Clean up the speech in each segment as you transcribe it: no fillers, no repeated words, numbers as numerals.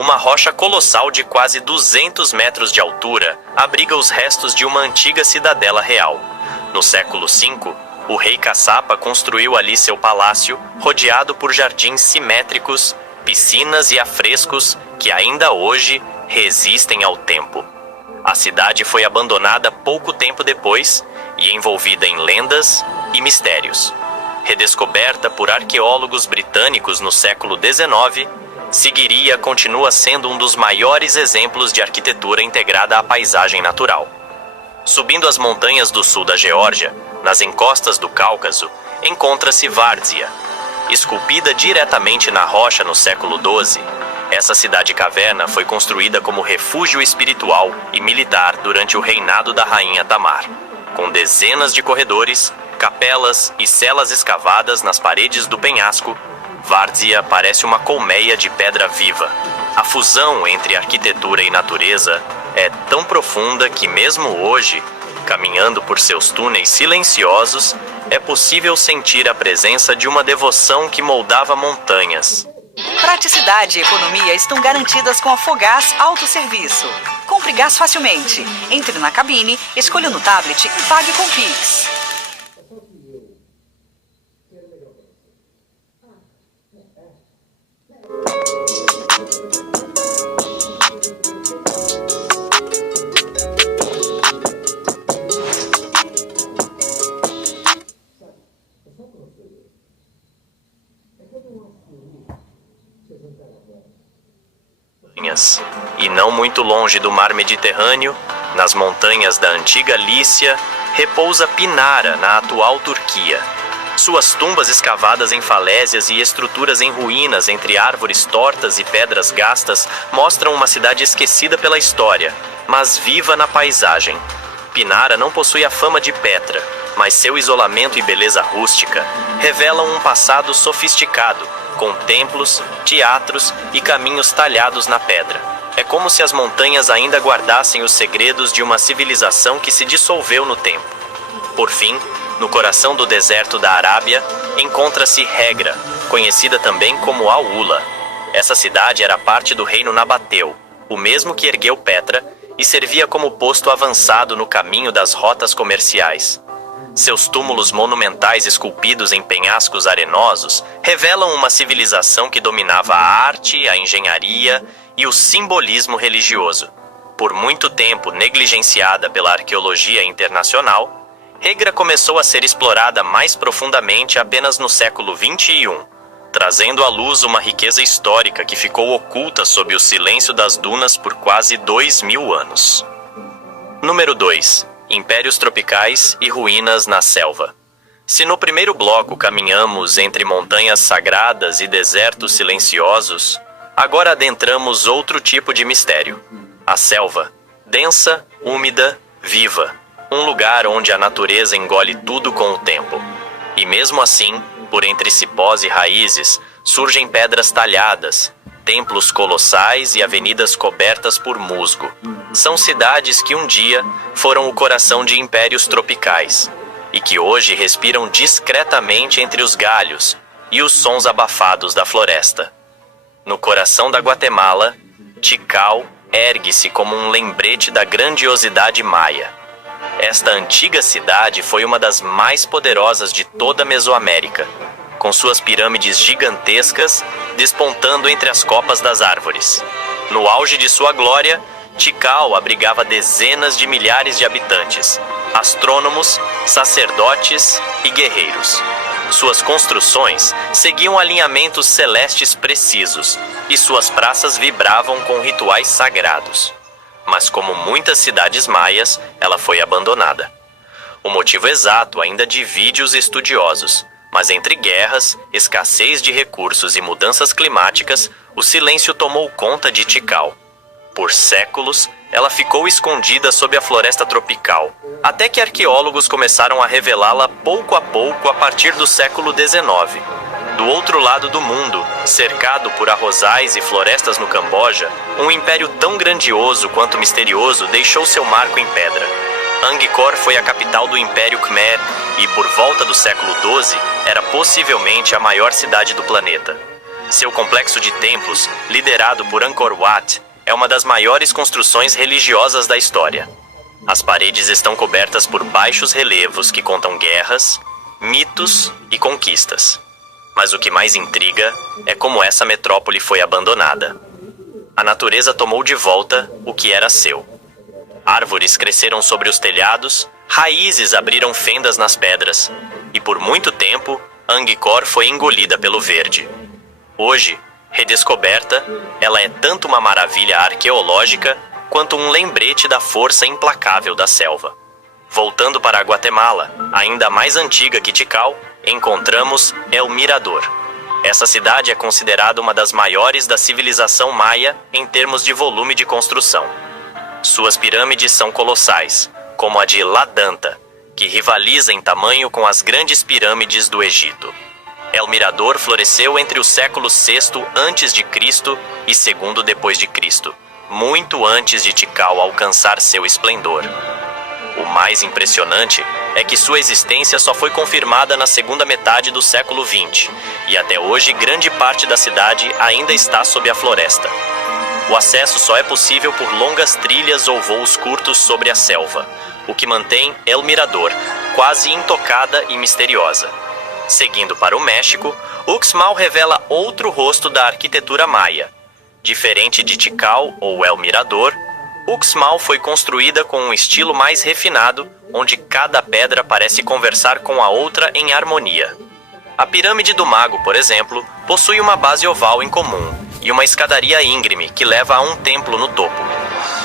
Uma rocha colossal de quase 200 metros de altura abriga os restos de uma antiga cidadela real. No século V, o rei Caçapa construiu ali seu palácio, rodeado por jardins simétricos, piscinas e afrescos que ainda hoje resistem ao tempo. A cidade foi abandonada pouco tempo depois e envolvida em lendas e mistérios. Redescoberta por arqueólogos britânicos no século XIX, Sigiriya continua sendo um dos maiores exemplos de arquitetura integrada à paisagem natural. Subindo as montanhas do sul da Geórgia, nas encostas do Cáucaso, encontra-se Várzea. Esculpida diretamente na rocha no século XII, essa cidade-caverna foi construída como refúgio espiritual e militar durante o reinado da rainha Tamar, com dezenas de corredores, capelas e celas escavadas nas paredes do penhasco. Várzea parece uma colmeia de pedra viva. A fusão entre arquitetura e natureza é tão profunda que mesmo hoje, caminhando por seus túneis silenciosos, é possível sentir a presença de uma devoção que moldava montanhas. Praticidade e economia estão garantidas com a Fogás Autosserviço. Compre gás facilmente. Entre na cabine, escolha no tablet e pague com Pix. E não muito longe do mar Mediterrâneo, nas montanhas da antiga Lícia, repousa Pinara, na atual Turquia. Suas tumbas escavadas em falésias e estruturas em ruínas entre árvores tortas e pedras gastas mostram uma cidade esquecida pela história, mas viva na paisagem. Pinara não possui a fama de Petra, mas seu isolamento e beleza rústica revelam um passado sofisticado, com templos, teatros e caminhos talhados na pedra. É como se as montanhas ainda guardassem os segredos de uma civilização que se dissolveu no tempo. Por fim, no coração do deserto da Arábia, encontra-se Hegra, conhecida também como Aula. Essa cidade era parte do reino Nabateu, o mesmo que ergueu Petra, e servia como posto avançado no caminho das rotas comerciais. Seus túmulos monumentais esculpidos em penhascos arenosos revelam uma civilização que dominava a arte, a engenharia e o simbolismo religioso. Por muito tempo negligenciada pela arqueologia internacional, Hegra começou a ser explorada mais profundamente apenas no século XXI, trazendo à luz uma riqueza histórica que ficou oculta sob o silêncio das dunas por quase 2000 anos. Número 2. Impérios tropicais e ruínas na selva. Se no primeiro bloco caminhamos entre montanhas sagradas e desertos silenciosos, agora adentramos outro tipo de mistério. A selva, densa, úmida, viva. Um lugar onde a natureza engole tudo com o tempo. E mesmo assim, por entre cipós e raízes, surgem pedras talhadas, templos colossais e avenidas cobertas por musgo. São cidades que um dia foram o coração de impérios tropicais e que hoje respiram discretamente entre os galhos e os sons abafados da floresta. No coração da Guatemala, Tikal ergue-se como um lembrete da grandiosidade maia. Esta antiga cidade foi uma das mais poderosas de toda a Mesoamérica, com suas pirâmides gigantescas despontando entre as copas das árvores. No auge de sua glória, Tikal abrigava dezenas de milhares de habitantes, astrônomos, sacerdotes e guerreiros. Suas construções seguiam alinhamentos celestes precisos e suas praças vibravam com rituais sagrados. Mas como muitas cidades maias, ela foi abandonada. O motivo exato ainda divide os estudiosos, mas entre guerras, escassez de recursos e mudanças climáticas, o silêncio tomou conta de Tikal. Por séculos, ela ficou escondida sob a floresta tropical, até que arqueólogos começaram a revelá-la pouco a pouco a partir do século XIX. Do outro lado do mundo, cercado por arrozais e florestas no Camboja, um império tão grandioso quanto misterioso deixou seu marco em pedra. Angkor foi a capital do Império Khmer e, por volta do século XII, era possivelmente a maior cidade do planeta. Seu complexo de templos, liderado por Angkor Wat, é uma das maiores construções religiosas da história. As paredes estão cobertas por baixos relevos que contam guerras, mitos e conquistas. Mas o que mais intriga é como essa metrópole foi abandonada. A natureza tomou de volta o que era seu. Árvores cresceram sobre os telhados, raízes abriram fendas nas pedras, e por muito tempo, Angkor foi engolida pelo verde. Hoje, redescoberta, ela é tanto uma maravilha arqueológica quanto um lembrete da força implacável da selva. Voltando para a Guatemala, ainda mais antiga que Tikal, encontramos El Mirador. Essa cidade é considerada uma das maiores da civilização maia em termos de volume de construção. Suas pirâmides são colossais, como a de La Danta, que rivaliza em tamanho com as grandes pirâmides do Egito. El Mirador floresceu entre o século VI a.C. e II depois de Cristo, muito antes de Tikal alcançar seu esplendor. O mais impressionante é que sua existência só foi confirmada na segunda metade do século XX, e até hoje grande parte da cidade ainda está sob a floresta. O acesso só é possível por longas trilhas ou voos curtos sobre a selva, o que mantém El Mirador quase intocada e misteriosa. Seguindo para o México, Uxmal revela outro rosto da arquitetura maia. Diferente de Tikal ou El Mirador, Uxmal foi construída com um estilo mais refinado, onde cada pedra parece conversar com a outra em harmonia. A Pirâmide do Mago, por exemplo, possui uma base oval em comum e uma escadaria íngreme que leva a um templo no topo.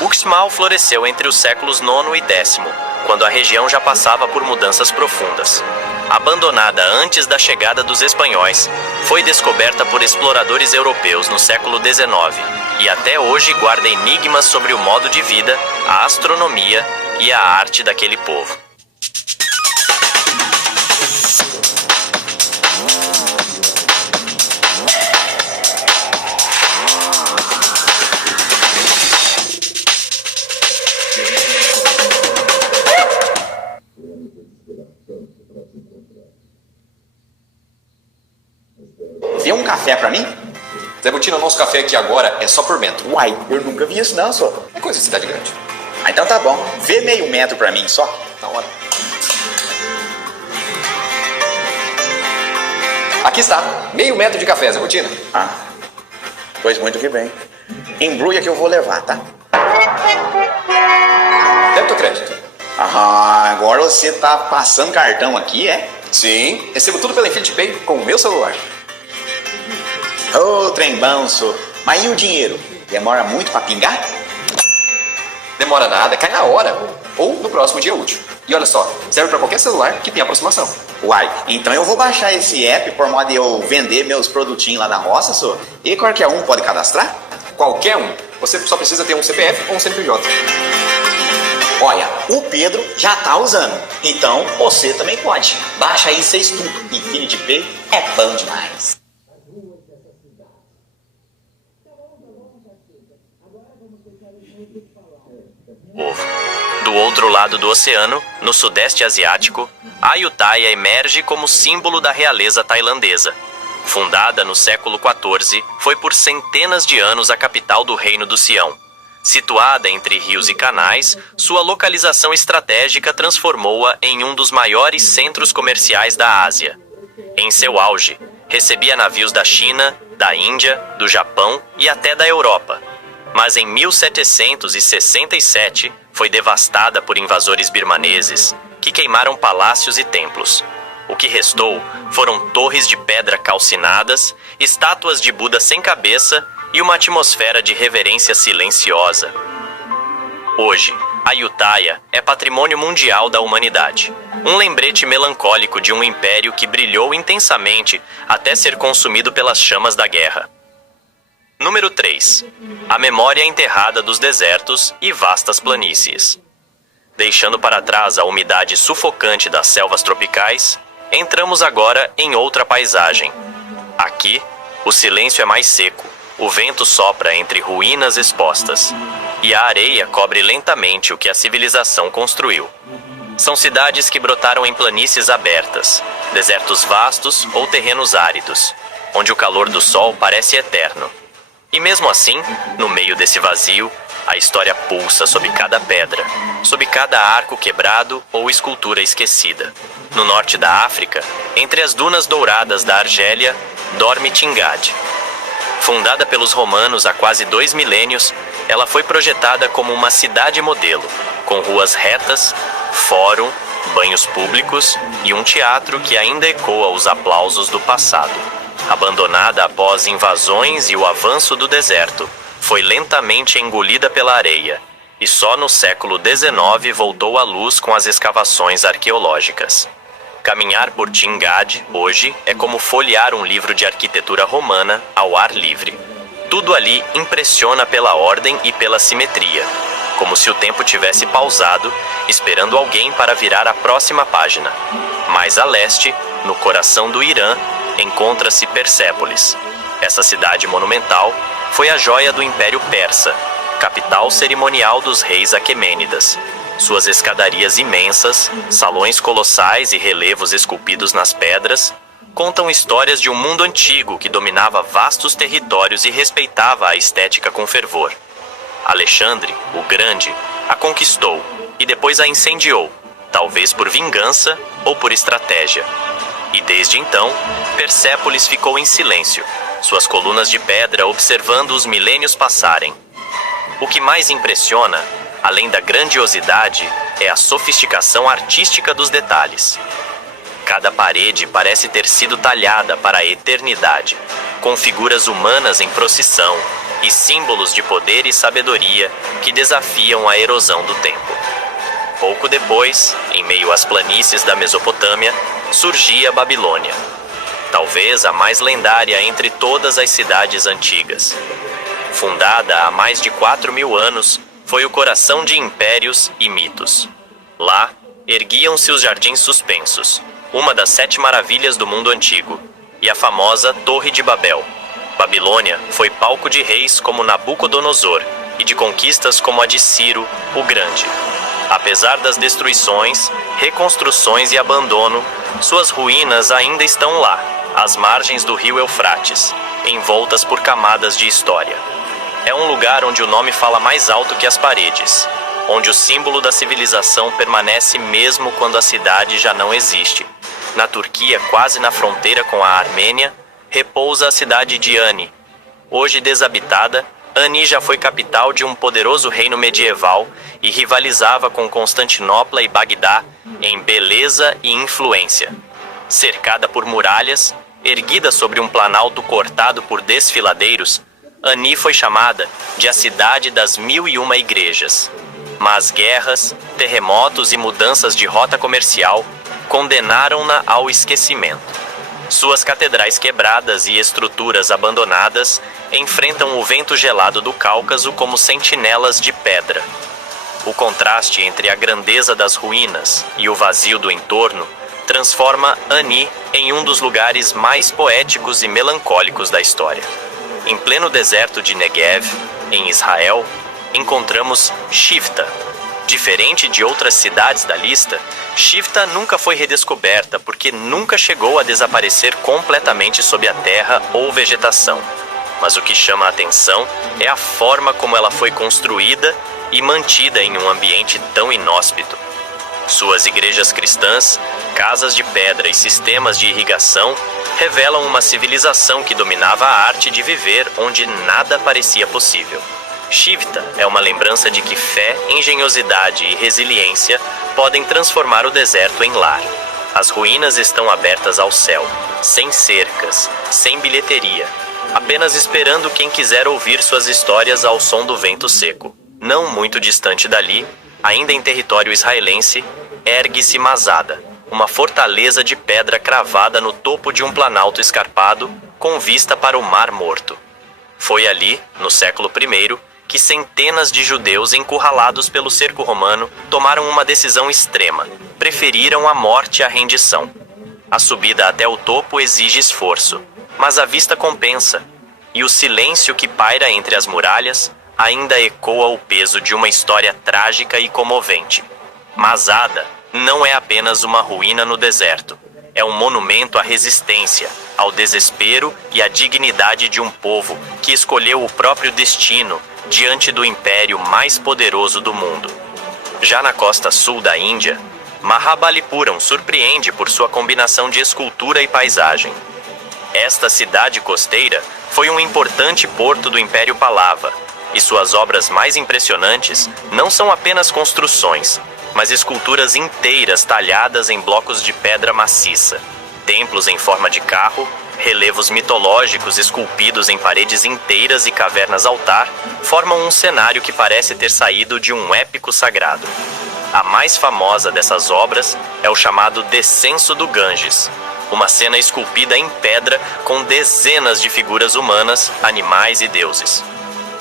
Uxmal floresceu entre os séculos IX e X, quando a região já passava por mudanças profundas. Abandonada antes da chegada dos espanhóis, foi descoberta por exploradores europeus no século XIX e até hoje guarda enigmas sobre o modo de vida, a astronomia e a arte daquele povo. Vê um café pra mim? Zé Botina, o nosso café aqui agora é só por metro. Uai, eu nunca vi isso não, só. É coisa de cidade grande. Ah, então tá bom. Vê meio metro pra mim, só. Na hora. Aqui está, meio metro de café, Zé Botina. Ah, pois muito que bem. Embrulha que eu vou levar, tá? Débito ou crédito? Ah, agora você tá passando cartão aqui, é? Sim, recebo tudo pela Infinity Pay com o meu celular. Ô, trem bom, só. Mas e o dinheiro? Demora muito pra pingar? Demora nada, cai na hora. Ou no próximo dia útil. E olha só, serve para qualquer celular que tenha aproximação. Uai, então eu vou baixar esse app por modo de eu vender meus produtinhos lá da roça, só. E qualquer um pode cadastrar? Qualquer um. Você só precisa ter um CPF ou um CNPJ. Olha, o Pedro já tá usando. Então você também pode. Baixa aí e você estuda. Infinity Pay é bom demais. Do outro lado do oceano, no sudeste asiático, Ayutthaya emerge como símbolo da realeza tailandesa. Fundada no século XIV, foi por centenas de anos a capital do Reino do Sião. Situada entre rios e canais, sua localização estratégica transformou-a em um dos maiores centros comerciais da Ásia. Em seu auge, recebia navios da China, da Índia, do Japão e até da Europa. Mas em 1767 foi devastada por invasores birmaneses, que queimaram palácios e templos. O que restou foram torres de pedra calcinadas, estátuas de Buda sem cabeça e uma atmosfera de reverência silenciosa. Hoje, Ayutthaya é patrimônio mundial da humanidade. Um lembrete melancólico de um império que brilhou intensamente até ser consumido pelas chamas da guerra. Número 3. A memória enterrada dos desertos e vastas planícies. Deixando para trás a umidade sufocante das selvas tropicais, entramos agora em outra paisagem. Aqui, o silêncio é mais seco, o vento sopra entre ruínas expostas, e a areia cobre lentamente o que a civilização construiu. São cidades que brotaram em planícies abertas, desertos vastos ou terrenos áridos, onde o calor do sol parece eterno. E mesmo assim, no meio desse vazio, a história pulsa sob cada pedra, sob cada arco quebrado ou escultura esquecida. No norte da África, entre as dunas douradas da Argélia, dorme Tingad. Fundada pelos romanos há quase 2 milênios, ela foi projetada como uma cidade modelo, com ruas retas, fórum, banhos públicos e um teatro que ainda ecoa os aplausos do passado. Abandonada após invasões e o avanço do deserto, foi lentamente engolida pela areia e só no século XIX voltou à luz com as escavações arqueológicas. Caminhar por Tingad, hoje, é como folhear um livro de arquitetura romana ao ar livre. Tudo ali impressiona pela ordem e pela simetria, como se o tempo tivesse pausado, esperando alguém para virar a próxima página. Mais a leste, no coração do Irã, encontra-se Persépolis. Essa cidade monumental foi a joia do Império Persa, capital cerimonial dos reis aquemênidas. Suas escadarias imensas, salões colossais e relevos esculpidos nas pedras contam histórias de um mundo antigo que dominava vastos territórios e respeitava a estética com fervor. Alexandre, o Grande, a conquistou e depois a incendiou, talvez por vingança ou por estratégia. E desde então, Persépolis ficou em silêncio, suas colunas de pedra observando os milênios passarem. O que mais impressiona, além da grandiosidade, é a sofisticação artística dos detalhes. Cada parede parece ter sido talhada para a eternidade, com figuras humanas em procissão e símbolos de poder e sabedoria que desafiam a erosão do tempo. Pouco depois, em meio às planícies da Mesopotâmia, surgia a Babilônia, talvez a mais lendária entre todas as cidades antigas. Fundada há mais de 4.000 anos, foi o coração de impérios e mitos. Lá, erguiam-se os Jardins Suspensos, uma das 7 maravilhas do mundo antigo, e a famosa Torre de Babel. Babilônia foi palco de reis como Nabucodonosor e de conquistas como a de Ciro, o Grande. Apesar das destruições, reconstruções e abandono, suas ruínas ainda estão lá, às margens do rio Eufrates, envoltas por camadas de história. É um lugar onde o nome fala mais alto que as paredes, onde o símbolo da civilização permanece mesmo quando a cidade já não existe. Na Turquia, quase na fronteira com a Armênia, repousa a cidade de Ani. Hoje desabitada, Ani já foi capital de um poderoso reino medieval e rivalizava com Constantinopla e Bagdá em beleza e influência. Cercada por muralhas, erguida sobre um planalto cortado por desfiladeiros, Ani foi chamada de a cidade das 1001 igrejas. Mas guerras, terremotos e mudanças de rota comercial condenaram-na ao esquecimento. Suas catedrais quebradas e estruturas abandonadas enfrentam o vento gelado do Cáucaso como sentinelas de pedra. O contraste entre a grandeza das ruínas e o vazio do entorno transforma Ani em um dos lugares mais poéticos e melancólicos da história. Em pleno deserto de Negev, em Israel, encontramos Shifta. Diferente de outras cidades da lista, Shifta nunca foi redescoberta porque nunca chegou a desaparecer completamente sob a terra ou vegetação. Mas o que chama a atenção é a forma como ela foi construída e mantida em um ambiente tão inóspito. Suas igrejas cristãs, casas de pedra e sistemas de irrigação revelam uma civilização que dominava a arte de viver onde nada parecia possível. Shifta é uma lembrança de que fé, engenhosidade e resiliência podem transformar o deserto em lar. As ruínas estão abertas ao céu, sem cercas, sem bilheteria, apenas esperando quem quiser ouvir suas histórias ao som do vento seco. Não muito distante dali, ainda em território israelense, ergue-se Masada, uma fortaleza de pedra cravada no topo de um planalto escarpado com vista para o Mar Morto. Foi ali, no século I, que centenas de judeus encurralados pelo cerco romano tomaram uma decisão extrema. Preferiram a morte à rendição. A subida até o topo exige esforço, mas a vista compensa, e o silêncio que paira entre as muralhas ainda ecoa o peso de uma história trágica e comovente. Masada não é apenas uma ruína no deserto. é um monumento à resistência, ao desespero e à dignidade de um povo que escolheu o próprio destino diante do império mais poderoso do mundo. Já na costa sul da Índia, Mahabalipuram surpreende por sua combinação de escultura e paisagem. Esta cidade costeira foi um importante porto do Império Pallava, e suas obras mais impressionantes não são apenas construções, mas esculturas inteiras talhadas em blocos de pedra maciça, templos em forma de carro, relevos mitológicos esculpidos em paredes inteiras e cavernas-altar formam um cenário que parece ter saído de um épico sagrado. A mais famosa dessas obras é o chamado Descenso do Ganges, uma cena esculpida em pedra com dezenas de figuras humanas, animais e deuses.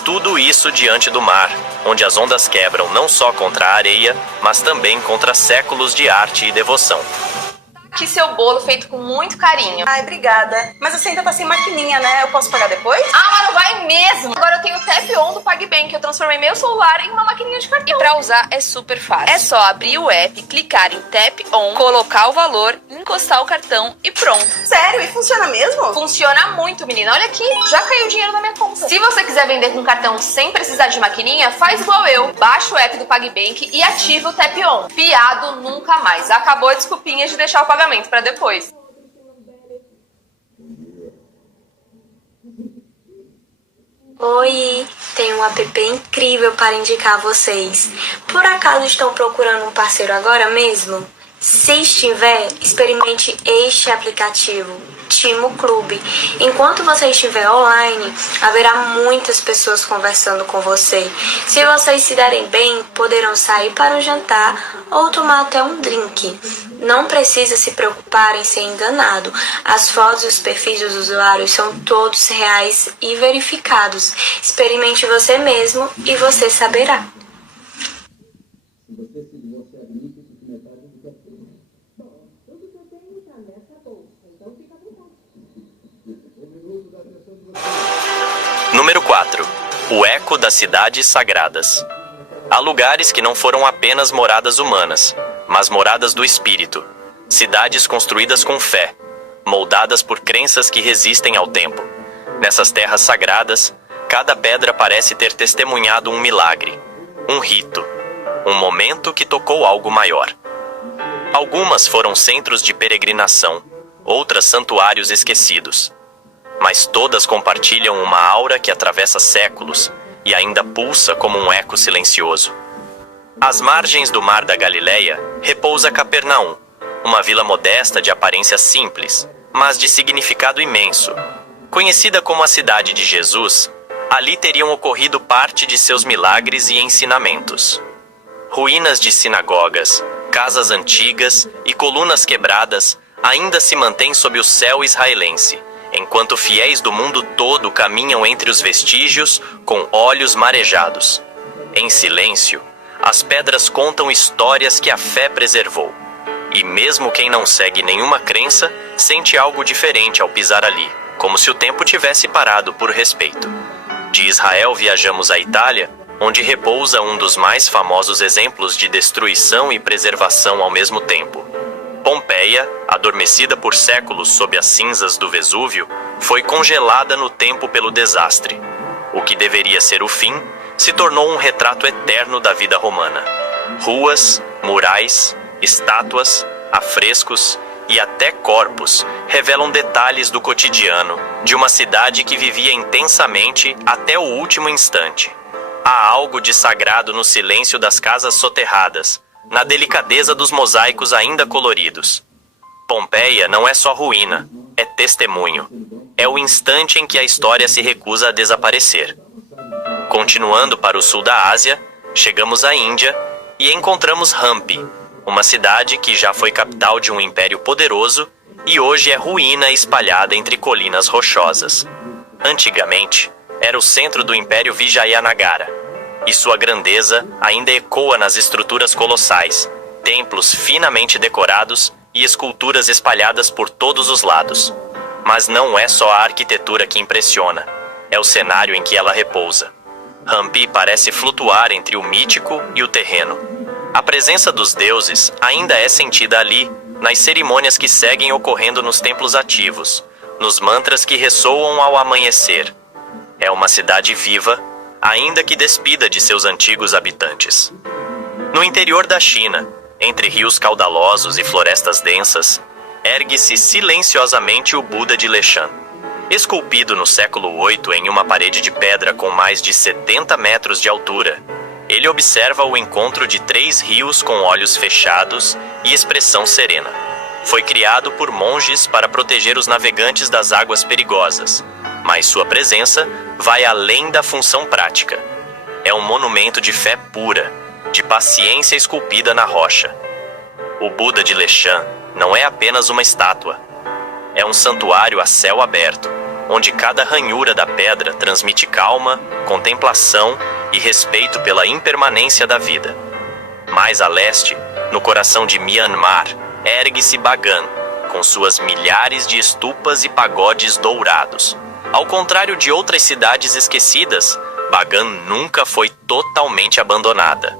Tudo isso diante do mar, onde as ondas quebram não só contra a areia, mas também contra séculos de arte e devoção. Aqui seu bolo feito com muito carinho. Ai, obrigada. Mas você ainda tá sem maquininha, né? Eu posso pagar depois? Ah, mas não vai mesmo! Agora eu tenho o Tap On do PagBank, que eu transformei meu celular em uma maquininha de cartão. E pra usar é super fácil. É só abrir o app, clicar em Tap On, colocar o valor, encostar o cartão e pronto. Sério? E funciona mesmo? Funciona muito, menina. Olha aqui, já caiu o dinheiro na minha conta. Se você quiser vender com cartão sem precisar de maquininha, faz igual eu. Baixa o app do PagBank e ativa o Tap On. Piado nunca mais. Acabou a desculpinha de deixar o pagamento pra depois. Oi, tem um app incrível para indicar a vocês. Por acaso estão procurando um parceiro agora mesmo? Se estiver, experimente este aplicativo, Timo Clube. Enquanto você estiver online, haverá muitas pessoas conversando com você. Se vocês se derem bem, poderão sair para um jantar ou tomar até um drink. Não precisa se preocupar em ser enganado. As fotos e os perfis dos usuários são todos reais e verificados. Experimente você mesmo e você saberá. Número 4. O eco das cidades sagradas. Há lugares que não foram apenas moradas humanas, mas moradas do espírito. Cidades construídas com fé, moldadas por crenças que resistem ao tempo. Nessas terras sagradas, cada pedra parece ter testemunhado um milagre, um rito, um momento que tocou algo maior. Algumas foram centros de peregrinação, outras santuários esquecidos. Mas todas compartilham uma aura que atravessa séculos e ainda pulsa como um eco silencioso. Às margens do Mar da Galileia repousa Capernaum, uma vila modesta de aparência simples, mas de significado imenso. Conhecida como a cidade de Jesus, ali teriam ocorrido parte de seus milagres e ensinamentos. Ruínas de sinagogas, casas antigas e colunas quebradas ainda se mantêm sob o céu israelense, enquanto fiéis do mundo todo caminham entre os vestígios com olhos marejados. Em silêncio, as pedras contam histórias que a fé preservou. E mesmo quem não segue nenhuma crença, sente algo diferente ao pisar ali, como se o tempo tivesse parado por respeito. De Israel viajamos à Itália, onde repousa um dos mais famosos exemplos de destruição e preservação ao mesmo tempo. Pompeia, adormecida por séculos sob as cinzas do Vesúvio, foi congelada no tempo pelo desastre. O que deveria ser o fim se tornou um retrato eterno da vida romana. Ruas, murais, estátuas, afrescos e até corpos revelam detalhes do cotidiano de uma cidade que vivia intensamente até o último instante. Há algo de sagrado no silêncio das casas soterradas, na delicadeza dos mosaicos ainda coloridos. Pompeia não é só ruína, é testemunho. É o instante em que a história se recusa a desaparecer. Continuando para o sul da Ásia, chegamos à Índia e encontramos Hampi, uma cidade que já foi capital de um império poderoso e hoje é ruína espalhada entre colinas rochosas. Antigamente, era o centro do Império Vijayanagara, e sua grandeza ainda ecoa nas estruturas colossais, templos finamente decorados e esculturas espalhadas por todos os lados. Mas não é só a arquitetura que impressiona, é o cenário em que ela repousa. Hampi parece flutuar entre o mítico e o terreno. A presença dos deuses ainda é sentida ali, nas cerimônias que seguem ocorrendo nos templos ativos, nos mantras que ressoam ao amanhecer. É uma cidade viva, ainda que despida de seus antigos habitantes. No interior da China, entre rios caudalosos e florestas densas, ergue-se silenciosamente o Buda de Leshan. Esculpido no século VIII em uma parede de pedra com mais de 70 metros de altura, ele observa o encontro de 3 rios com olhos fechados e expressão serena. Foi criado por monges para proteger os navegantes das águas perigosas, mas sua presença vai além da função prática. É um monumento de fé pura, de paciência esculpida na rocha. O Buda de Leshan não é apenas uma estátua. É um santuário a céu aberto, onde cada ranhura da pedra transmite calma, contemplação e respeito pela impermanência da vida. Mais a leste, no coração de Myanmar, ergue-se Bagan, com suas milhares de estupas e pagodes dourados. Ao contrário de outras cidades esquecidas, Bagan nunca foi totalmente abandonada.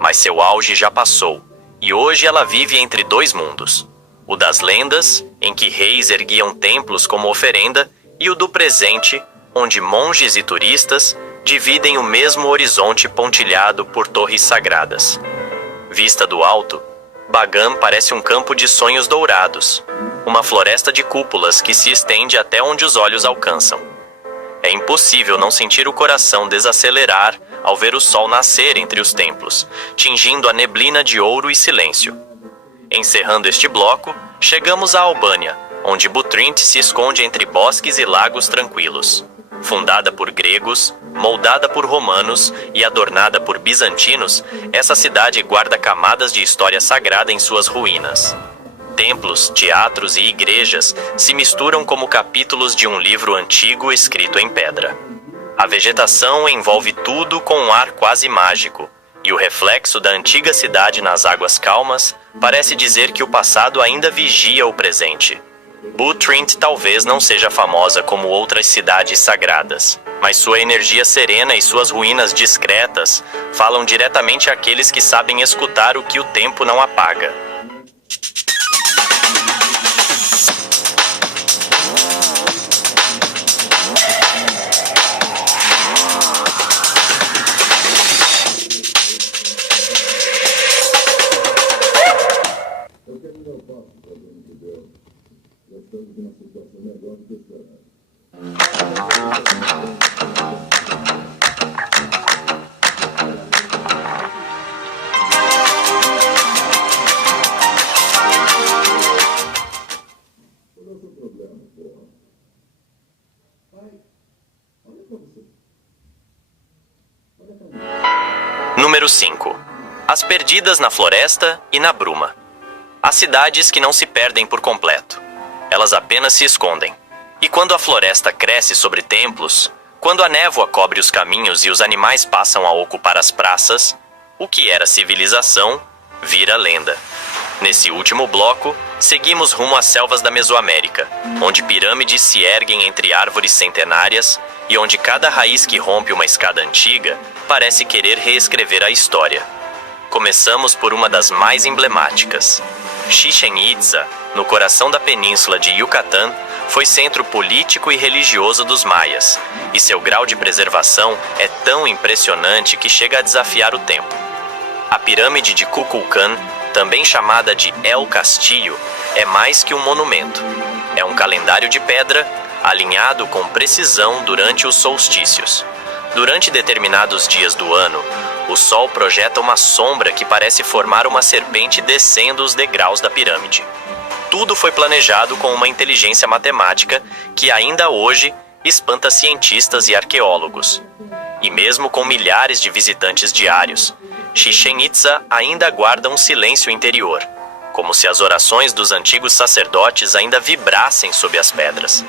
Mas seu auge já passou, e hoje ela vive entre 2 mundos. O das lendas, em que reis erguiam templos como oferenda, e o do presente, onde monges e turistas dividem o mesmo horizonte pontilhado por torres sagradas. Vista do alto, Bagan parece um campo de sonhos dourados, uma floresta de cúpulas que se estende até onde os olhos alcançam. É impossível não sentir o coração desacelerar ao ver o sol nascer entre os templos, tingindo a neblina de ouro e silêncio. Encerrando este bloco, chegamos à Albânia, onde Butrint se esconde entre bosques e lagos tranquilos. Fundada por gregos, moldada por romanos e adornada por bizantinos, essa cidade guarda camadas de história sagrada em suas ruínas. Templos, teatros e igrejas se misturam como capítulos de um livro antigo escrito em pedra. A vegetação envolve tudo com um ar quase mágico, e o reflexo da antiga cidade nas águas calmas parece dizer que o passado ainda vigia o presente. Butrint talvez não seja famosa como outras cidades sagradas, mas sua energia serena e suas ruínas discretas falam diretamente àqueles que sabem escutar o que o tempo não apaga. Número 5. As perdidas na floresta e na bruma. Há cidades que não se perdem por completo. Elas apenas se escondem. E quando a floresta cresce sobre templos, quando a névoa cobre os caminhos e os animais passam a ocupar as praças, o que era civilização vira lenda. Nesse último bloco, seguimos rumo às selvas da Mesoamérica, onde pirâmides se erguem entre árvores centenárias e onde cada raiz que rompe uma escada antiga parece querer reescrever a história. Começamos por uma das mais emblemáticas. Chichén Itzá, no coração da península de Yucatán, foi centro político e religioso dos maias, e seu grau de preservação é tão impressionante que chega a desafiar o tempo. A pirâmide de Kukulcán, também chamada de El Castillo, é mais que um monumento. É um calendário de pedra, alinhado com precisão durante os solstícios. Durante determinados dias do ano, o sol projeta uma sombra que parece formar uma serpente descendo os degraus da pirâmide. Tudo foi planejado com uma inteligência matemática que ainda hoje espanta cientistas e arqueólogos. E mesmo com milhares de visitantes diários, Chichén Itzá ainda guarda um silêncio interior, como se as orações dos antigos sacerdotes ainda vibrassem sob as pedras.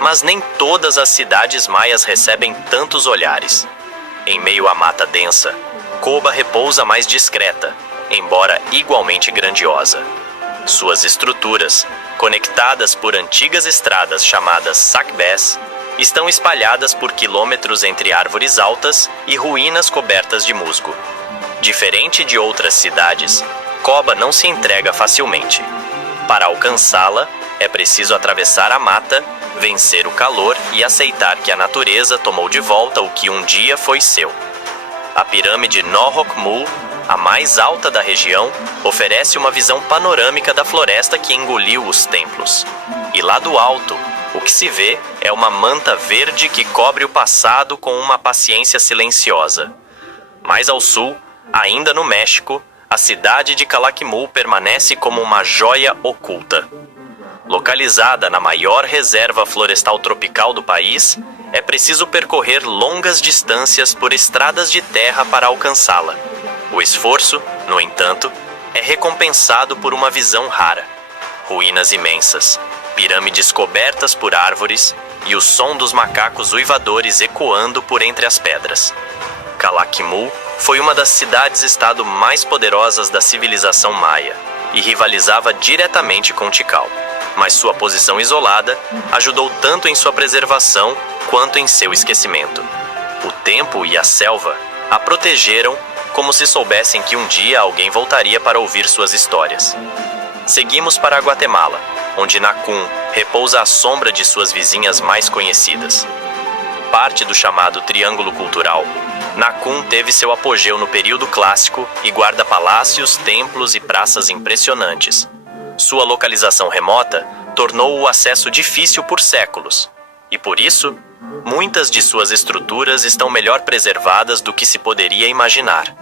Mas nem todas as cidades maias recebem tantos olhares. Em meio à mata densa, Coba repousa mais discreta, embora igualmente grandiosa. Suas estruturas, conectadas por antigas estradas chamadas sacbés, estão espalhadas por quilômetros entre árvores altas e ruínas cobertas de musgo. Diferente de outras cidades, Coba não se entrega facilmente. Para alcançá-la, é preciso atravessar a mata, vencer o calor e aceitar que a natureza tomou de volta o que um dia foi seu. A pirâmide Nohok Mul, a mais alta da região, oferece uma visão panorâmica da floresta que engoliu os templos. E lá do alto, o que se vê é uma manta verde que cobre o passado com uma paciência silenciosa. Mais ao sul, ainda no México, a cidade de Calakmul permanece como uma joia oculta. Localizada na maior reserva florestal tropical do país, é preciso percorrer longas distâncias por estradas de terra para alcançá-la. O esforço, no entanto, é recompensado por uma visão rara. Ruínas imensas, pirâmides cobertas por árvores e o som dos macacos uivadores ecoando por entre as pedras. Calakmul foi uma das cidades-estado mais poderosas da civilização maia e rivalizava diretamente com Tikal. Mas sua posição isolada ajudou tanto em sua preservação quanto em seu esquecimento. O tempo e a selva a protegeram como se soubessem que um dia alguém voltaria para ouvir suas histórias. Seguimos para a Guatemala, onde Nacum repousa à sombra de suas vizinhas mais conhecidas. Parte do chamado Triângulo Cultural, Nacum teve seu apogeu no período clássico e guarda palácios, templos e praças impressionantes. Sua localização remota tornou o acesso difícil por séculos, e por isso, muitas de suas estruturas estão melhor preservadas do que se poderia imaginar.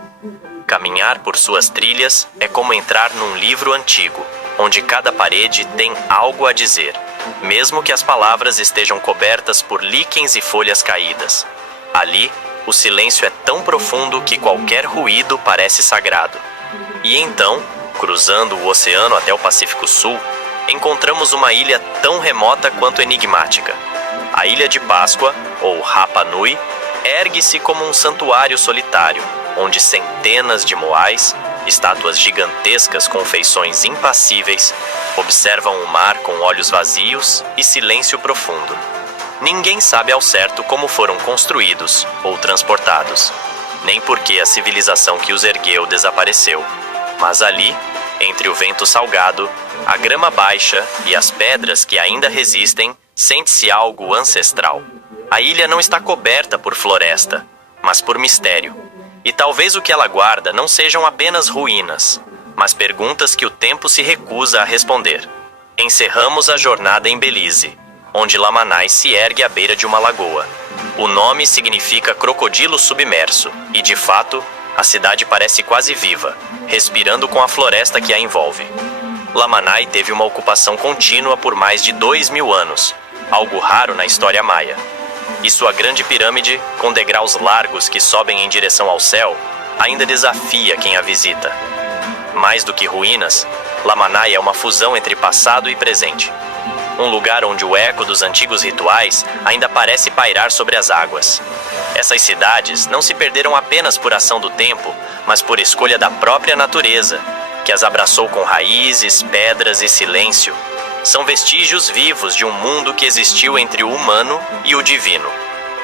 Caminhar por suas trilhas é como entrar num livro antigo, onde cada parede tem algo a dizer, mesmo que as palavras estejam cobertas por líquens e folhas caídas. Ali, o silêncio é tão profundo que qualquer ruído parece sagrado. E então, cruzando o oceano até o Pacífico Sul, encontramos uma ilha tão remota quanto enigmática. A Ilha de Páscoa, ou Rapa Nui, ergue-se como um santuário solitário, onde centenas de moais, estátuas gigantescas com feições impassíveis, observam o mar com olhos vazios e silêncio profundo. Ninguém sabe ao certo como foram construídos ou transportados, nem por que a civilização que os ergueu desapareceu. Mas ali, entre o vento salgado, a grama baixa e as pedras que ainda resistem, sente-se algo ancestral. A ilha não está coberta por floresta, mas por mistério. E talvez o que ela guarda não sejam apenas ruínas, mas perguntas que o tempo se recusa a responder. Encerramos a jornada em Belize, onde Lamanai se ergue à beira de uma lagoa. O nome significa crocodilo submerso, e de fato, a cidade parece quase viva, respirando com a floresta que a envolve. Lamanai teve uma ocupação contínua por mais de 2000 anos, algo raro na história maia. E sua grande pirâmide, com degraus largos que sobem em direção ao céu, ainda desafia quem a visita. Mais do que ruínas, Lamanai é uma fusão entre passado e presente. Um lugar onde o eco dos antigos rituais ainda parece pairar sobre as águas. Essas cidades não se perderam apenas por ação do tempo, mas por escolha da própria natureza, que as abraçou com raízes, pedras e silêncio. São vestígios vivos de um mundo que existiu entre o humano e o divino.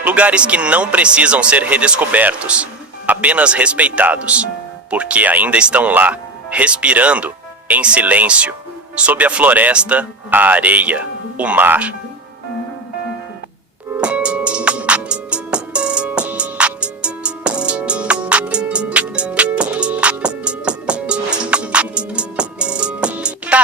Lugares que não precisam ser redescobertos, apenas respeitados, porque ainda estão lá, respirando, em silêncio, sob a floresta, a areia, o mar.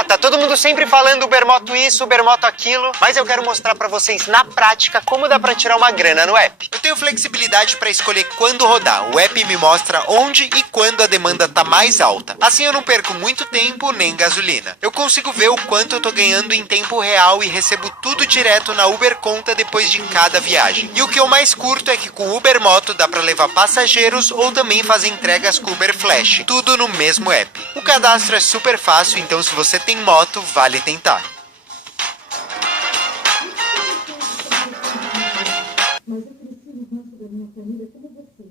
Tá todo mundo sempre falando Ubermoto isso, Ubermoto aquilo, mas eu quero mostrar pra vocês na prática como dá pra tirar uma grana no app. Eu tenho flexibilidade pra escolher quando rodar. O app me mostra onde e quando a demanda tá mais alta. Assim eu não perco muito tempo nem gasolina. Eu consigo ver o quanto eu tô ganhando em tempo real e recebo tudo direto na Uber Conta depois de cada viagem. E o que eu mais curto é que com o Ubermoto dá pra levar passageiros ou também fazer entregas com o Uber Flash. Tudo no mesmo app. O cadastro é super fácil, então se você tem moto, vale tentar. Mas eu cresci no rancho da minha família como você.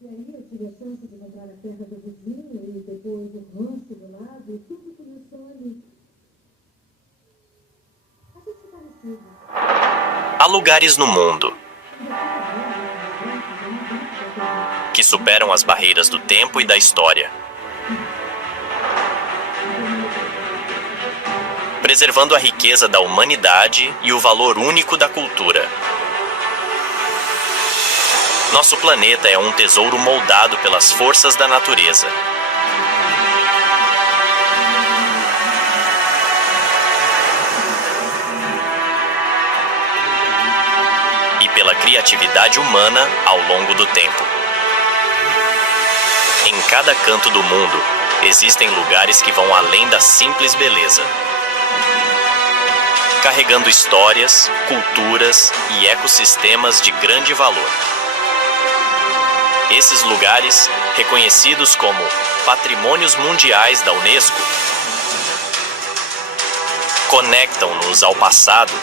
E aí eu tive a chance de comprar a terra do vizinho e depois o rancho do lado e tudo começou ali. A gente se parecia. Há lugares no mundo que superam as barreiras do tempo e da história. preservando a riqueza da humanidade e o valor único da cultura. Nosso planeta é um tesouro moldado pelas forças da natureza. E pela criatividade humana ao longo do tempo. Em cada canto do mundo, existem lugares que vão além da simples beleza, carregando histórias, culturas e ecossistemas de grande valor. Esses lugares, reconhecidos como Patrimônios Mundiais da Unesco, conectam-nos ao passado,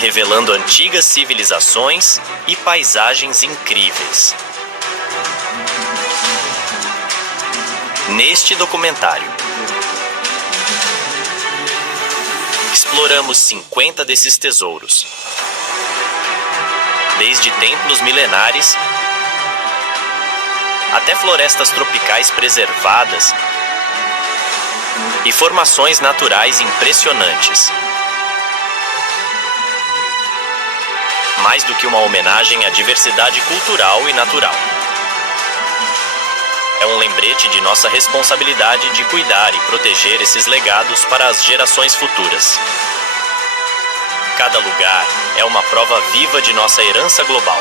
revelando antigas civilizações e paisagens incríveis. Neste documentário, exploramos 50 desses tesouros, desde templos milenares até florestas tropicais preservadas e formações naturais impressionantes. Mais do que uma homenagem à diversidade cultural e natural. É um lembrete de nossa responsabilidade de cuidar e proteger esses legados para as gerações futuras. Cada lugar é uma prova viva de nossa herança global,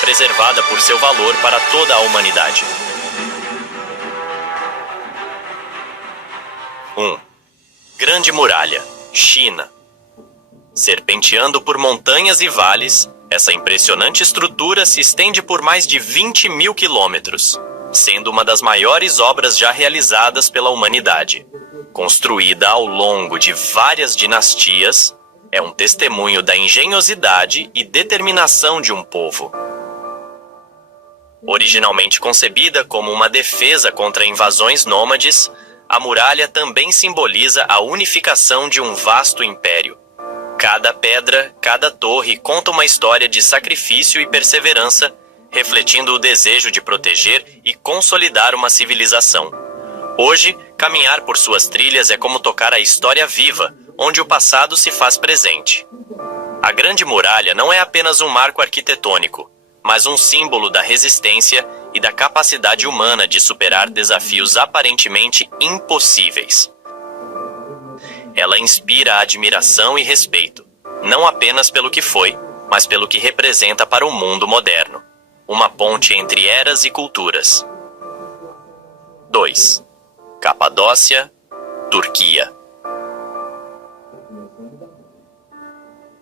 preservada por seu valor para toda a humanidade. 1. Grande Muralha, China. Serpenteando por montanhas e vales, essa impressionante estrutura se estende por mais de 20 mil quilômetros, sendo uma das maiores obras já realizadas pela humanidade. Construída ao longo de várias dinastias, é um testemunho da engenhosidade e determinação de um povo. Originalmente concebida como uma defesa contra invasões nômades, a muralha também simboliza a unificação de um vasto império. Cada pedra, cada torre conta uma história de sacrifício e perseverança, refletindo o desejo de proteger e consolidar uma civilização. Hoje, caminhar por suas trilhas é como tocar a história viva, onde o passado se faz presente. A Grande Muralha não é apenas um marco arquitetônico, mas um símbolo da resistência e da capacidade humana de superar desafios aparentemente impossíveis. Ela inspira admiração e respeito, não apenas pelo que foi, mas pelo que representa para o mundo moderno. Uma ponte entre eras e culturas. 2. Capadócia, Turquia.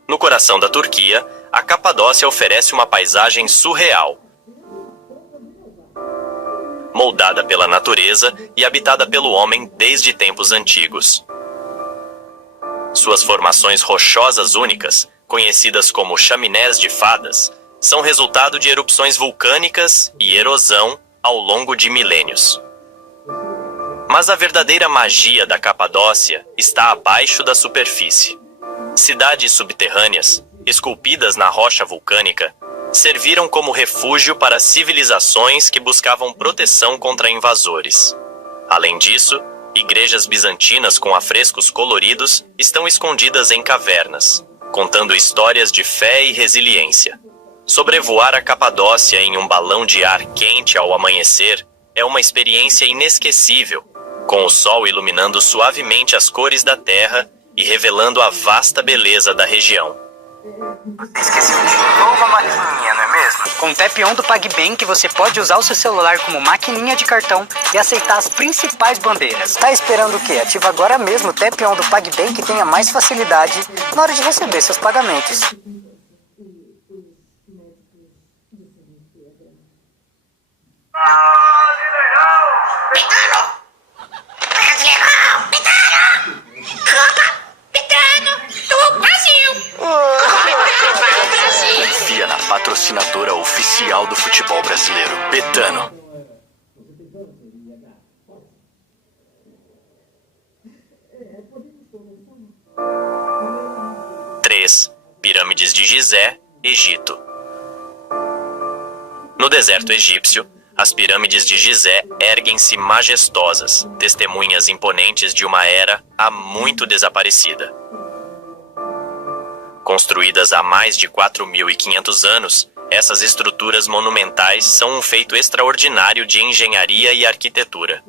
No coração da Turquia, a Capadócia oferece uma paisagem surreal, moldada pela natureza e habitada pelo homem desde tempos antigos. Suas formações rochosas únicas, conhecidas como chaminés de fadas, são resultado de erupções vulcânicas e erosão ao longo de milênios. Mas a verdadeira magia da Capadócia está abaixo da superfície. Cidades subterrâneas, esculpidas na rocha vulcânica, serviram como refúgio para civilizações que buscavam proteção contra invasores. Além disso, igrejas bizantinas com afrescos coloridos estão escondidas em cavernas, contando histórias de fé e resiliência. Sobrevoar a Capadócia em um balão de ar quente ao amanhecer é uma experiência inesquecível, com o sol iluminando suavemente as cores da terra e revelando a vasta beleza da região. Você esqueceu de novo a maquininha, não é mesmo? Com o Tap On do PagBank, você pode usar o seu celular como maquininha de cartão e aceitar as principais bandeiras. Tá esperando o quê? Ativa agora mesmo o Tap On do PagBank e tenha mais facilidade na hora de receber seus pagamentos. Confia na patrocinadora oficial do futebol brasileiro, Betano. Pirâmides de Gizé, Egito. No deserto egípcio, As pirâmides de Gizé erguem-se majestosas, testemunhas imponentes de uma era há muito desaparecida. Construídas há mais de 4.500 anos, essas estruturas monumentais são um feito extraordinário de engenharia e arquitetura.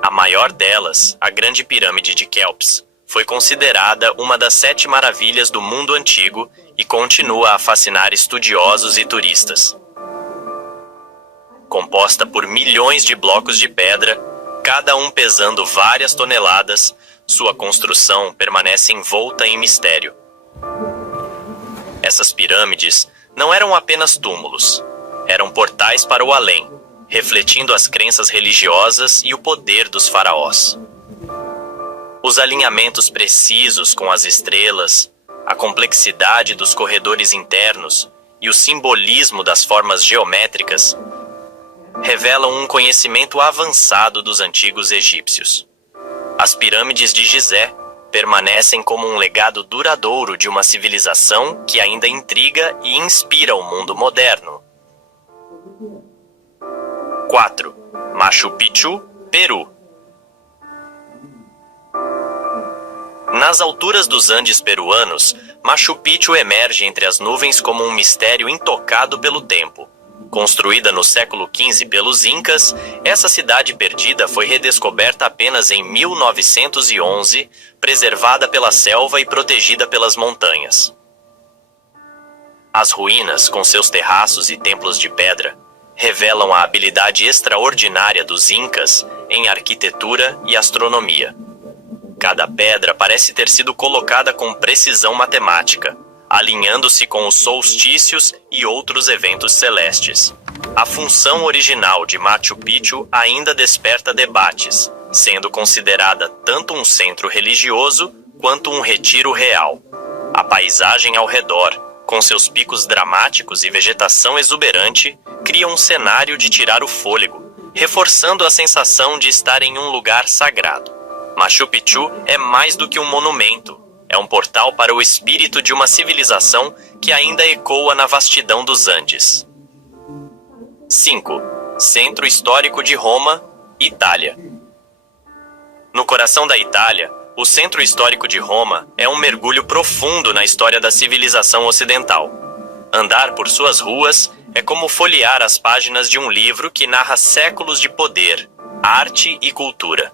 A maior delas, a Grande Pirâmide de Quéops, foi considerada uma das 7 maravilhas do mundo antigo e continua a fascinar estudiosos e turistas. Composta por milhões de blocos de pedra, cada um pesando várias toneladas, sua construção permanece envolta em mistério. Essas pirâmides não eram apenas túmulos, eram portais para o além, refletindo as crenças religiosas e o poder dos faraós. Os alinhamentos precisos com as estrelas, a complexidade dos corredores internos e o simbolismo das formas geométricas revelam um conhecimento avançado dos antigos egípcios. As pirâmides de Gizé permanecem como um legado duradouro de uma civilização que ainda intriga e inspira o mundo moderno. 4. Machu Picchu, Peru. Nas alturas dos Andes peruanos, Machu Picchu emerge entre as nuvens como um mistério intocado pelo tempo. Construída no século XV pelos Incas, essa cidade perdida foi redescoberta apenas em 1911, preservada pela selva e protegida pelas montanhas. As ruínas, com seus terraços e templos de pedra, revelam a habilidade extraordinária dos Incas em arquitetura e astronomia. Cada pedra parece ter sido colocada com precisão matemática, alinhando-se com os solstícios e outros eventos celestes. A função original de Machu Picchu ainda desperta debates, sendo considerada tanto um centro religioso quanto um retiro real. A paisagem ao redor, com seus picos dramáticos e vegetação exuberante, cria um cenário de tirar o fôlego, reforçando a sensação de estar em um lugar sagrado. Machu Picchu é mais do que um monumento. É um portal para o espírito de uma civilização que ainda ecoa na vastidão dos Andes. 5. Centro Histórico de Roma, Itália. No coração da Itália, o Centro Histórico de Roma é um mergulho profundo na história da civilização ocidental. Andar por suas ruas é como folhear as páginas de um livro que narra séculos de poder, arte e cultura.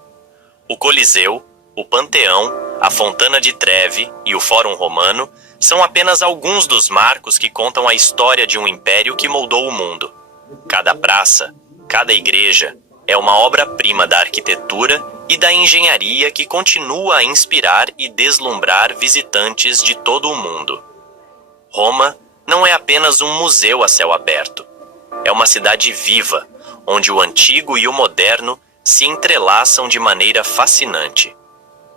O Coliseu, o Panteão, a Fontana de Trevi e o Fórum Romano são apenas alguns dos marcos que contam a história de um império que moldou o mundo. Cada praça, cada igreja é uma obra-prima da arquitetura e da engenharia que continua a inspirar e deslumbrar visitantes de todo o mundo. Roma não é apenas um museu a céu aberto. É uma cidade viva, onde o antigo e o moderno se entrelaçam de maneira fascinante.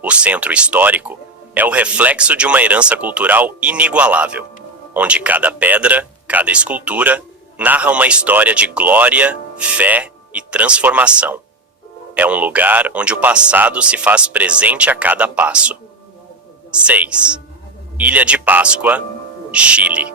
O centro histórico é o reflexo de uma herança cultural inigualável, onde cada pedra, cada escultura, narra uma história de glória, fé e transformação. É um lugar onde o passado se faz presente a cada passo. 6. Ilha de Páscoa, Chile.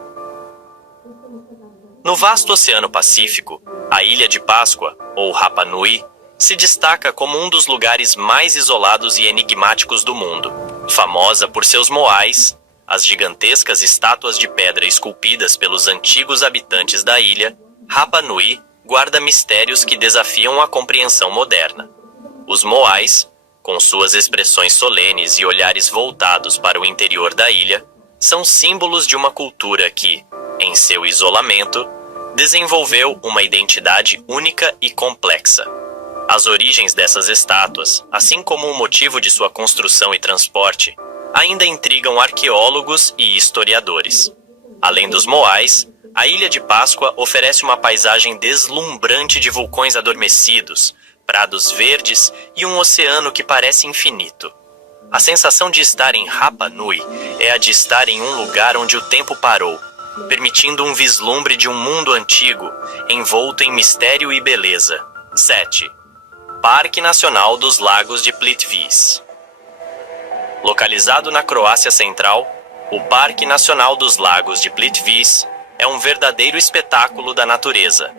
No vasto Oceano Pacífico, a Ilha de Páscoa, ou Rapa Nui, se destaca como um dos lugares mais isolados e enigmáticos do mundo. Famosa por seus moais, as gigantescas estátuas de pedra esculpidas pelos antigos habitantes da ilha, Rapa Nui guarda mistérios que desafiam a compreensão moderna. Os moais, com suas expressões solenes e olhares voltados para o interior da ilha, são símbolos de uma cultura que, em seu isolamento, desenvolveu uma identidade única e complexa. As origens dessas estátuas, assim como o motivo de sua construção e transporte, ainda intrigam arqueólogos e historiadores. Além dos moais, a Ilha de Páscoa oferece uma paisagem deslumbrante de vulcões adormecidos, prados verdes e um oceano que parece infinito. A sensação de estar em Rapa Nui é a de estar em um lugar onde o tempo parou, permitindo um vislumbre de um mundo antigo, envolto em mistério e beleza. 7. Parque Nacional dos Lagos de Plitvice. Localizado na Croácia Central, o Parque Nacional dos Lagos de Plitvice é um verdadeiro espetáculo da natureza,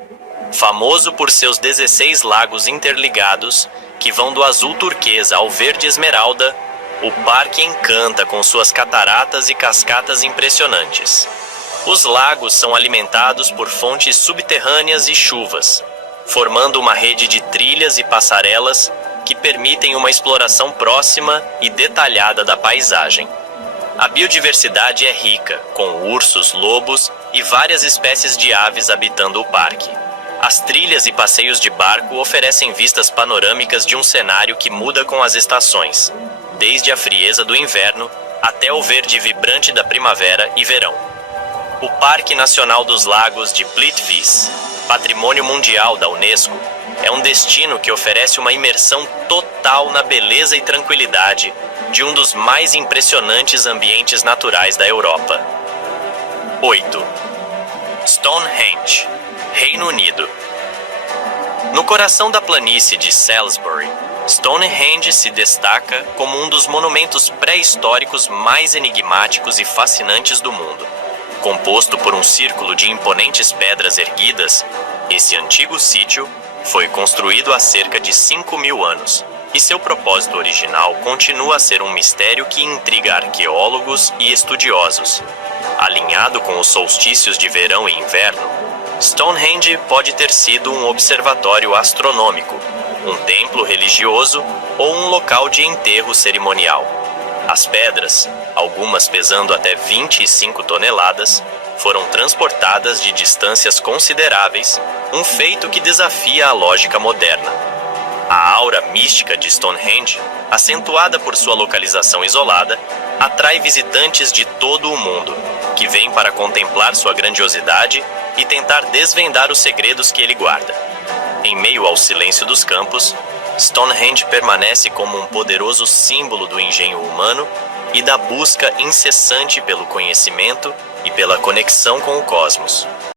Famoso por seus 16 lagos interligados, que vão do azul turquesa ao verde esmeralda, o parque encanta com suas cataratas e cascatas impressionantes. Os lagos são alimentados por fontes subterrâneas e chuvas, formando uma rede de trilhas e passarelas que permitem uma exploração próxima e detalhada da paisagem. A biodiversidade é rica, com ursos, lobos e várias espécies de aves habitando o parque. As trilhas e passeios de barco oferecem vistas panorâmicas de um cenário que muda com as estações, desde a frieza do inverno até o verde vibrante da primavera e verão. O Parque Nacional dos Lagos de Plitvice, Patrimônio Mundial da Unesco, é um destino que oferece uma imersão total na beleza e tranquilidade de um dos mais impressionantes ambientes naturais da Europa. 8. Stonehenge, Reino Unido. No coração da planície de Salisbury, Stonehenge se destaca como um dos monumentos pré-históricos mais enigmáticos e fascinantes do mundo. Composto por um círculo de imponentes pedras erguidas, esse antigo sítio foi construído há cerca de 5.000 anos, e seu propósito original continua a ser um mistério que intriga arqueólogos e estudiosos. Alinhado com os solstícios de verão e inverno, Stonehenge pode ter sido um observatório astronômico, um templo religioso ou um local de enterro cerimonial. As pedras, algumas pesando até 25 toneladas, foram transportadas de distâncias consideráveis, um feito que desafia a lógica moderna. A aura mística de Stonehenge, acentuada por sua localização isolada, atrai visitantes de todo o mundo, que vêm para contemplar sua grandiosidade e tentar desvendar os segredos que ele guarda. Em meio ao silêncio dos campos, Stonehenge permanece como um poderoso símbolo do engenho humano e da busca incessante pelo conhecimento e pela conexão com o cosmos.